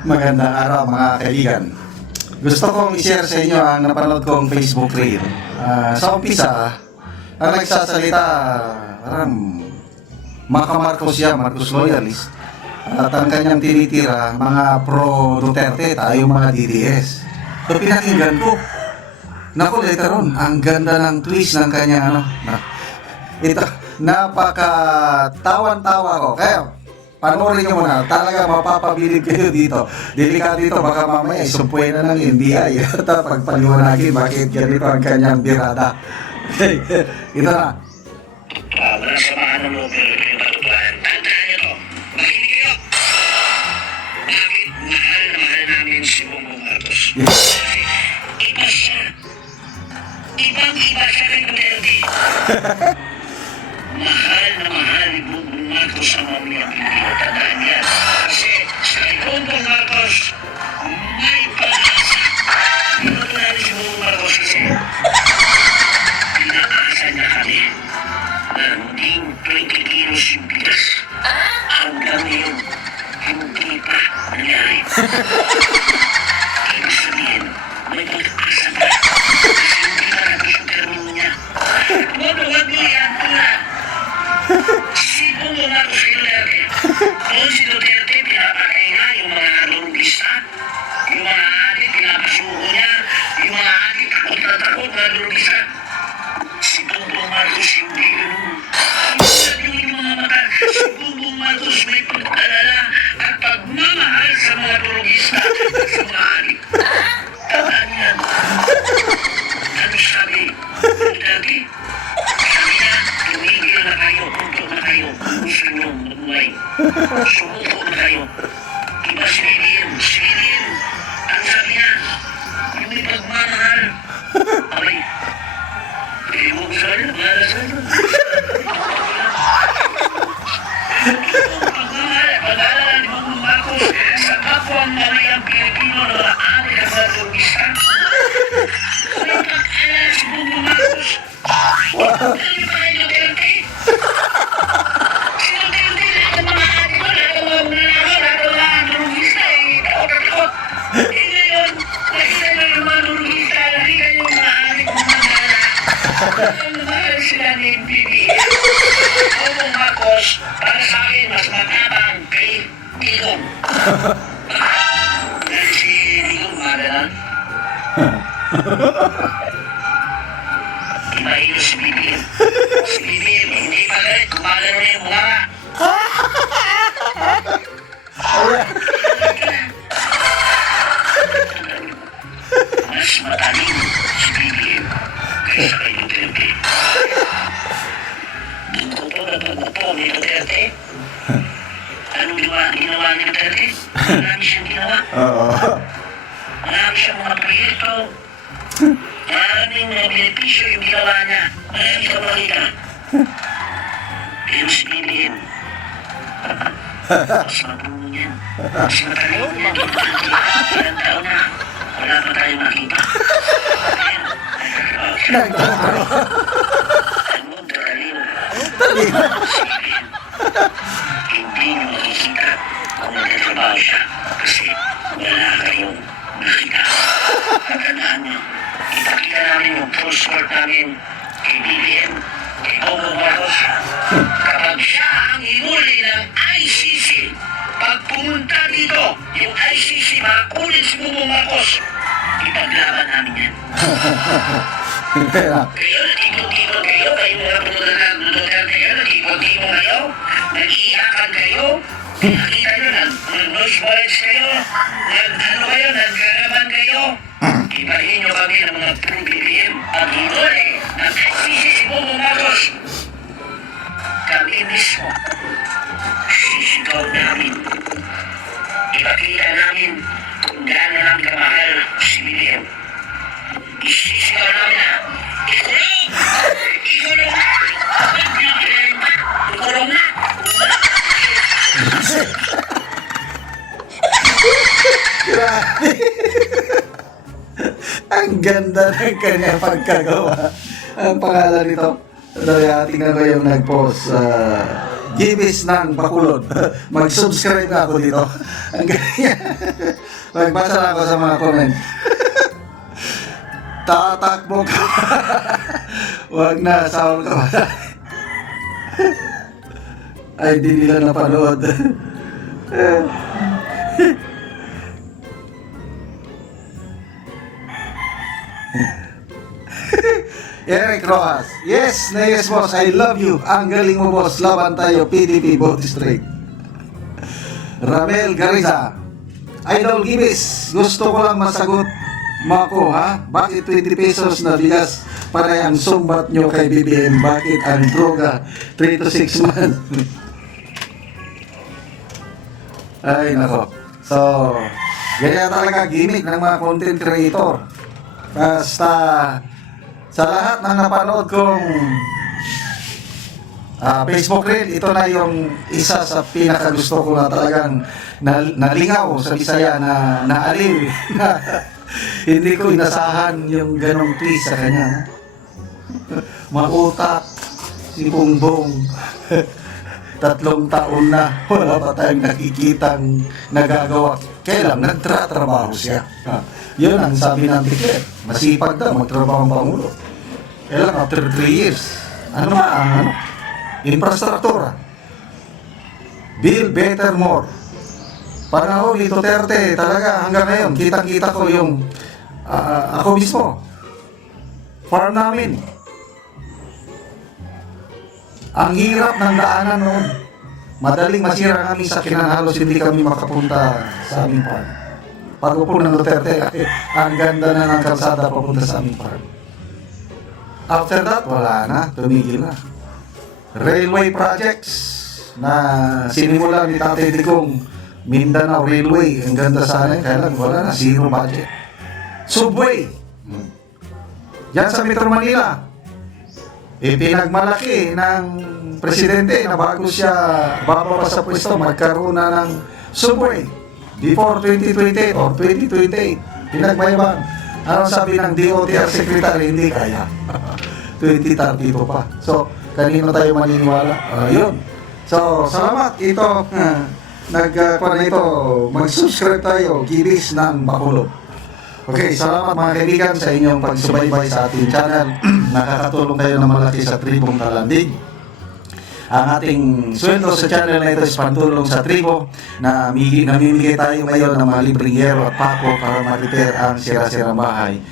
Magandang araw mga kaibigan. Gusto kong i-share sa inyo ang napanood kong Facebook reel. Sa umpisa, ang nagsasalita, parang maka-Marcos siya, Marcos loyalist. At ang kanyang tinitira, mga pro-Duterte, tayo mga DDS. So pinakinggan ko. Naku, later on, ang ganda ng twist ng kanyang ito, napaka-tawan-tawa ko. Kaya, panoorin nyo muna, talaga mapapabilib kayo dito. Delikado dito, baka mamaya isumpuin na ng NBI at pagpaliwanagin bakit ganito ang kanyang birada. Okay, ito na. Walang samahan ng loob pero yung katotohanan. Tandaan nyo to. Makinig kayo. Bakit mahal na mahal namin si Bongbong Marcos? Yes. Iba siya. Ibang-iba siya kay Duterte. Mahal na mahal ni Bongbong Marcos ang mamayang Pilipino. Tandaan yan. Kasi sa Bongbong Marcos, may pag-asa. Pinutunan si Bongbong Marcos kasi pinaasa niya kami na hindi 20 kilos yung bigas. Hanggang ngayon, hindi pa nangyari. Ibig sabihin, may pag-asa pa. Kasi hindi pa natin yung termino niya. Huwag mo yan, tulad. Si Bongbong Marcos kay Duterte. Noon si Duterte, pinapakay na yung mga lulugista. Yung mga adik, pinapasuko niya. Yung mga adik, takot na takot na lulugista. Si Bongbong Marcos hindi ganun. Hindi yung mga mata. Si Bongbong Marcos may pag-alala at pagmamahal sa mga lulugista at sa mga adik. Tandaan yan. Ano sabi? Duterte? Sabi niya, tumigil na kayo, punto na kayo, gusto nyo mabuhay. Sumuko na kayo. Iba si Lilien. Ang sabi niya, yung may pagmamahal. Abay, hindi mo gusto rin, bahala sa ito. Pag-alala ni Bongbong Marcos sa kapwang mamayang Pilipino na maaari ang mga logista. May pag-alala si Bongbong Marcos. Hindi pa kayo Duterte? Si Duterte, lahat ng mga adik mo, lahat ng mga mananakaw, lahat ng mga logista, takot na takot. Ngayon, nakita nyo yung mga logista, nakita nyo yung mga adik mo mananakaw. Ang mahal sila ni BBM. Bongbong Marcos, para sa akin, mas matapang kay Digong. Dahil si Digong, magalan. Iba-ilo si BBM. Si BBM, hindi magalit, gumagano na yung mga. Mas matalim si BBM kaysa kay Duterte. Buko ni Duterte. Anong ginawa ni Duterte? Marami siyang ginawa. Marami siyang mga proyekto. Maraming mga benepisyo yung ginawa niya. Marami siyang makita. Pero si BBM, mas mabuno niyan. Mas matalim niyan. Ilang taon na, wala pa tayong makita. Ano, talino. Hindi nyo makikita kung nagtatrabaho siya kasi wala kayong nakita. Tatandaan nyo, ipakita namin yung full support namin kay BBM, kay Bongbong Marcos. Kapag siya ang hinuli ng ICC, pag pumunta dito, yung ICC makakulit si Bongbong Marcos, ipaglaban namin yan. Kayo, nag-ipon-ipon kayo, kayo mga pulutan ng Duterte kayo, nag-ipon-ipon kayo, nag-iyakan kayo, nakita nyo, nag-noise boys kayo, nag-ano kayo, nag-garaman kayo, ibahin nyo kami ng mga pro-BBM, ang hinuli ng ICC si Bongbong Marcos. Kami mismo, sisigaw namin, ipakita namin kung gaano namin kamahal si BBM. Isisigaw namin na, ikulong! Ikulong na! Ikulong na! Grabe. Ang ganda ng kanya pagkagawa. Ang pangalan nito, tingnan ko yung nag-post. Gibis ng Bacolod. Mag-subscribe na ako dito. Ang galing. Magbasa lang ako sa mga comment. Tatakbo ka. Huwag na, sawal ka. Ay, di nila napanood. Eric Rojas. Yes, na yes boss, I love you. Ang galing mo boss, laban tayo, PDP, Bote Straight. Ramel Gariza. Idol Gibis, gusto ko lang masagot mo ako, ha? Bakit 20 pesos na bigas para ang sumbat nyo kay BBM? Bakit ang droga 3 to 6 months? Ay, nako. So, ganyan talaga gimmick ng mga content creator. Basta, sa lahat ng napanood kong Facebook Reel, ito na yung isa sa pinakagusto ko na talagang nalingaw sa Bisaya na naaliw. Hindi ko inasahan yung ganong twist sa kanya. Mautak, si Bongbong. 3 taon na, wala pa tayong nakikitang nagagawa. Kaya lang, nagtratrabaho siya. Yun ang sabi ng Tiklet. Masipag daw, magtrabaho ang Pangulo. Kaya lang, after 3 years, ano ba ang infrastruktura? Build better more. Panahon ni Duterte, talaga hanggang ngayon, kitang-kita ko yung ako mismo. Farm namin. Ang hirap ng daanan noon. Madaling masira ang aming sakyanan, halos hindi kami makapunta sa aming farm. Pag-upo ng Duterte, ang ganda na ng kalsada papunta sa aming farm. After that, wala na, tumigil na. Railway projects na sinimula ni Tatay Digong, Mindanao Railway, ang ganda sana, kaya lang wala na, zero budget. Subway, yan sa Metro Manila, pinagmalaki ng presidente na bago siya bababa sa pwesto, magkaroon na ng subway before 2028 or 2028. Pinagmayabang. Ano sabi ng DOTR Secretary, hindi kaya. 2032 pa. So, kanino tayo maniniwala? Yun. So, salamat. Ito, mag-subscribe tayo, Gibis ng Bacolod. Okay, salamat mga kaibigan sa inyong pagsubaybay sa ating channel. Nakakatulong kayo na malaki sa tribong Talandig. Ang ating sweldo sa channel na ito is pantulong sa tribo na namimigay tayo ngayon ng mga libreng yero at pako para ma-repair ang sira-sirang bahay